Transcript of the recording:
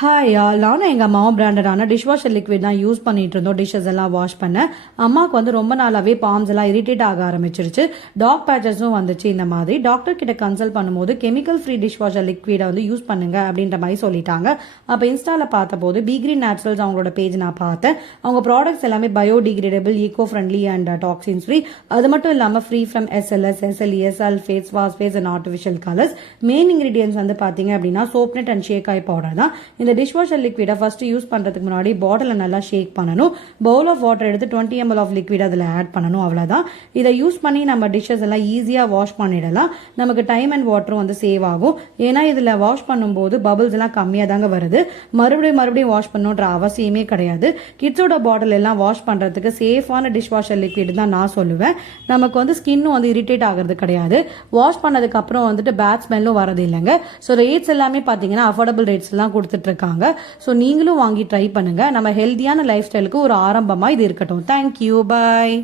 Hi யால், நானும் எங்கள் அம்மாவும் பிராண்டடான டிஷ்வாஷர் லிக்விட் தான் யூஸ் பண்ணிட்டு இருந்தோம். டிஷ்ஷஸ் எல்லாம் வாஷ் பண்ண அம்மாவுக்கு வந்து ரொம்ப நாளாவே பாம்ஸ் எல்லாம் இரிட்டேட் ஆக ஆரம்பிச்சிருச்சு. டாக் பேச்சஸும் வந்துச்சு. இந்த மாதிரி டாக்டர் கிட்ட கன்சல்ட் பண்ணும்போது கெமிக்கல் ஃப்ரீ டிஷ்வாஷர் லிக்விடை வந்து யூஸ் பண்ணுங்க அப்படின்ற மாதிரி சொல்லிட்டாங்க. அப்போ இன்ஸ்டால பார்த்தபோது பீக்ரீன் நேச்சுரல்ஸ் அவங்களோட பேஜ் நான் பார்த்தேன். அவங்க ப்ராடக்ட்ஸ் எல்லாமே biodegradable, eco friendly and toxin free. அது மட்டும் இல்லாமல் free from SLS, SLES, sulphates, phosphates and artificial colours. Main ingredients வந்து பார்த்தீங்க அப்படின்னா சோப் நெட் அண்ட் ஷேக்காய் பவுடர் தான். இந்த டிஷ்வாஷர் லிக்விடை ஃபர்ஸ்ட் யூஸ் பண்றதுக்கு முன்னாடி பாட்டில நல்லா ஷேக் பண்ணணும். பவுல் ஆஃப் வாட்டர் எடுத்து 20 ml ஆஃப் லிக்விட் அதில் ஆட் பண்ணணும். அவ்வளோதான். இதை யூஸ் பண்ணி நம்ம டிஷ்ஷஸ் எல்லாம் ஈஸியாக வாஷ் பண்ணிடலாம். நமக்கு டைம் அண்ட் வாட்டரும் வந்து சேவ் ஆகும். ஏன்னா இதில் வாஷ் பண்ணும்போது பபிள்ஸ் எல்லாம் கம்மியாக தாங்க வருது. மறுபடியும் வாஷ் பண்ணணுன்ற அவசியமே கிடையாது. கிட்ஸோட பாட்டில் எல்லாம் வாஷ் பண்ணுறதுக்கு சேஃபான டிஷ்வாஷர் லிக்விட் தான் நான் சொல்லுவேன். நமக்கு வந்து ஸ்கின்னும் வந்து இரிட்டேட் ஆகிறது கிடையாது. வாஷ் பண்ணதுக்கு அப்புறம் வந்துட்டு பேட் ஸ்மெல்லும் வரது இல்லைங்க. ஸோ ரேட்ஸ் எல்லாமே பார்த்தீங்கன்னா அஃபோர்டபுள் ரேட்ஸ் எல்லாம் கொடுத்துட்டு இருக்காங்க. ஸோ நீங்களும் வாங்கி ட்ரை பண்ணுங்க. நம்ம ஹெல்தியான லைஃப் ஸ்டைலுக்கு ஒரு ஆரம்பமாக இது இருக்கட்டும். தேங்க்யூ, பாய்.